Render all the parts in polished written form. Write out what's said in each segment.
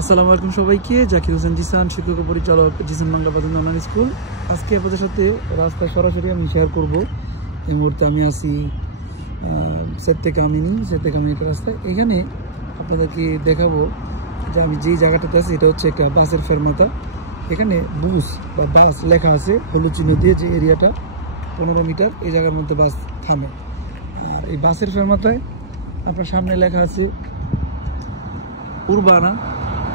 আসসালামু আলাইকুম সবাইকে। জাকির হোসেন জিসান, শিক্ষক ও পরিচালক, জিসান বাংলা প্রাথমিক অনলাইন স্কুল। আজকে আপনাদের সাথে রাস্তা সরাসরি আমি শেয়ার করব। এই মুহূর্তে আমি আছি সেত্তেকামিনী রাস্তায়। এখানে আপনাদেরকে দেখাবো যে আমি যেই জায়গাটাতে আছি এটা হচ্ছে একটা বাসের ফেরমাতা। এখানে বুস বা বাস লেখা আছে হলুদ চিহ্ন দিয়ে, যে এরিয়াটা 15 মিটার এই জায়গার মধ্যে বাস থামে। আর এই বাসের ফেরমাতায় আপনার সামনে লেখা আছে উরবানা,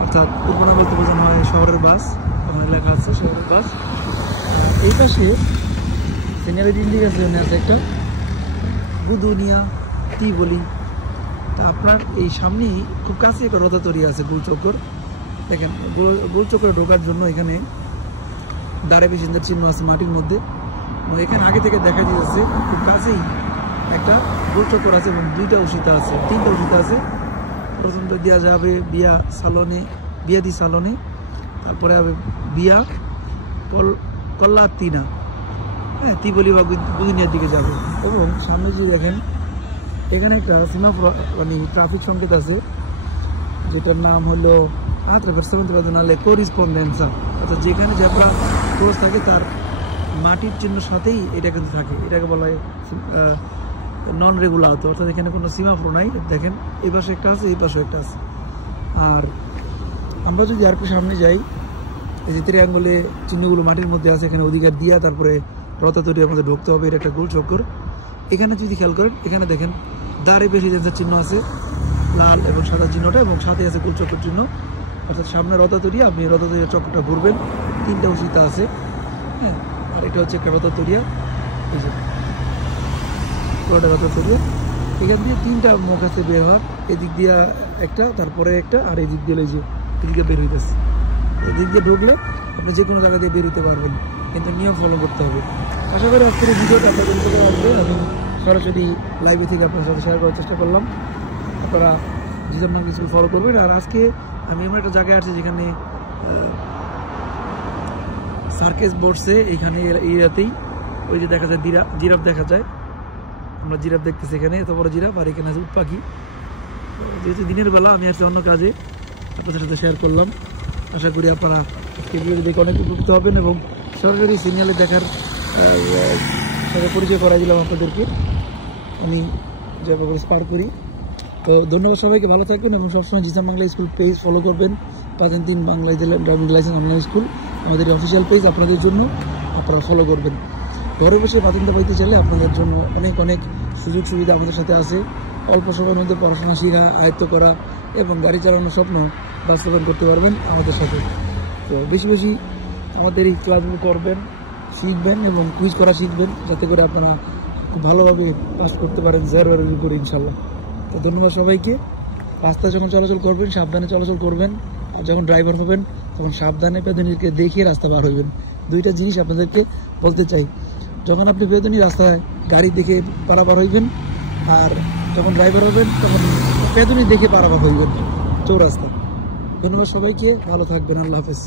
অর্থাৎ উরবানা বলতে বোঝানো হয় শহরের বাস। ওখানে লেখা আছে শহরের বাস। এই পাশে সিনিয়র ইন্ডিকেশনে আছে একটা বুদুনিয়া টিবলি। তা আপনার এই সামনেই খুব কাছে একটা রথতরি আছে গোলচক্কর। দেখেন, গোলচক্করে ঢোকার জন্য এখানে দাঁড়ে পেসেঞ্জার চিহ্ন আছে মাটির মধ্যে। এখানে আগে থেকে দেখা যাচ্ছে খুব কাছেই একটা গোলচক্কর আছে এবং তিনটা উসিতা আছে। প্রথমটা দেওয়া যাবে বিয়াদি সালনে, তারপরে হবে বিয়া কল্লাতিনা, হ্যাঁ, তিবলি বা বুদিনিয়ার দিকে যাবে। এবং সামনে যে দেখেন এখানে একটা ট্রাফিক সংকেত আছে, যেটার নাম হলো করিসপন্ডেন্সা, অর্থাৎ যেখানে জেব্রা ক্রস থাকে তার মাটির চিহ্নের সাথেই এটা কিন্তু থাকে। এটাকে বলা হয় নন রেগুলার, অর্থাৎ এখানে কোনো সীমাফোর নাই। দেখেন এই পাশে একটা আছে, এই পাশে একটা আছে। আর আমরা যদি আর একটু সামনে যাই, এই যে ত্রিয়াঙ্গলে চিহ্নগুলো মাটির মধ্যে আছে, এখানে অধিকার দিয়া তারপরে রথতরির মধ্যে ঢুকতে হবে। এটা একটা গোল চক্কর। এখানে যদি খেয়াল করেন, এখানে দেখেন দাঁড়ে প্রেসিডেন্সের চিহ্ন আছে, লাল এবং সাদা চিহ্নটা, এবং সাথে আছে গোল চক্কর চিহ্ন, অর্থাৎ সামনে রথতরি। আপনি রথতরিয়ার চক্করটা ঘুরবেন, তিনটা উচিতা আছে, হ্যাঁ। আর এটা হচ্ছে একটা রথতরিয়া, এই যে রথতরিয়া। এখান দিয়ে তিনটা মুখ আছে বের হওয়ার, এদিক দিয়ে একটা, তারপরে একটা, আর এদিক দিয়ে যে এদিকে বের হইতেছে। এদিক দিয়ে ঢুকলে আপনি যে কোনো জায়গা দিয়ে বের হতে পারবেন, কিন্তু নিয়ম ফলো করতে হবে। আশা করি আজকের ভিডিওটা আপনাদের উপকারে আসবে। আমি সরাসরি লাইভে থেকে আপনার সাথে শেয়ার করার চেষ্টা করলাম। আপনারা জিসান বাংলা স্কুল ফলো করবেন। আর আজকে আমি এমন একটা জায়গায় আছি যেখানে সার্কেস বসছে। এইখানে এরিয়াতেই ওই যে দেখা যায় জিরাফ দেখা যায়, আমরা জিরাফ দেখতেছি এখানে, এত বড় জিরাফ। আর এখানে আছে উট পাখি। যেহেতু দিনের বেলা আমি আছি অন্য কাজে, আপনাদের সাথে শেয়ার করলাম। আশা করি আপনারা ভিডিও দেখে অনেক উপকৃত হবেন এবং সরাসরি সিগন্যালে দেখার সাথে পরিচয় করাই দিলাম আপনাদেরকে আমি যেভাবে পার করি। তো ধন্যবাদ সবাইকে, ভালো থাকবেন এবং সবসময় Jisan Bangla school page follow করবেন। 5-3 Bangla driving license online school আমাদের অফিসিয়াল পেজ আপনাদের জন্য, আপনারা ফলো করবেন। ঘরে বসে পাতেন্ট পাইতে চাইলে আপনাদের জন্য অনেক সুযোগ সুবিধা আমাদের সাথে আছে। অল্প সময়ের মধ্যে পড়াশোনা শেখা, আয়ত্ত করা এবং গাড়ি চালানোর স্বপ্ন বাস্তবায়ন করতে পারবেন আমাদের সাথে। তো বেশি আমাদের এই ক্লাসগুলো করবেন, শিখবেন এবং কুইজ করা শিখবেন, যাতে করে আপনারা খুব ভালোভাবে পাস করতে পারেন 0-এর উপরে ইনশাল্লাহ। তো ধন্যবাদ সবাইকে। রাস্তায় যখন চলাচল করবেন সাবধানে চলাচল করবেন, আর যখন ড্রাইভার হবেন তখন সাবধানে পেদনীকে দেখিয়ে রাস্তা পার হইবেন। দুইটা জিনিস আপনাদেরকে বলতে চাই। যখন আপনি পেদনী রাস্তায় গাড়ি দেখে পারাপার হইবেন, আর যখন ড্রাইভার হবেন তখন পেদনী দেখে পারাপার হইবেন চৌরাস্তা। ধন্যবাদ সবাইকে, ভালো থাকবেন। আল্লাহ হাফেজ।